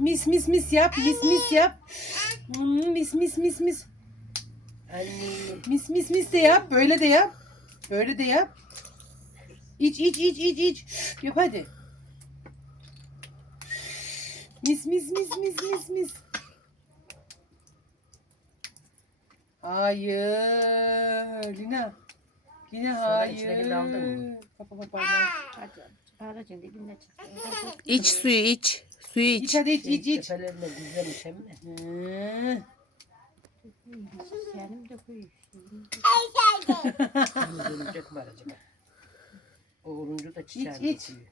Mis mis mis yap. Mis mis yap. Mis mis mis mis. Anne. Mis mis mis de yap. Böyle de yap. Böyle de yap. İç iç iç iç iç. Yap hadi. Mis mis mis mis mis mis. Hayır. Lina. Lina Sonra hayır. içine gibi aldın mı? Baba parmağım. Hadi. Bağıracaksın dibine çık. İç suyu iç. Suyu İç iç. hadi iç iç iç. Tepelerine güzelmiş hem de. Hı. Senin de koy. Dönecek mi aracık? O olunca da çiçeğini İç, iç. döküyor.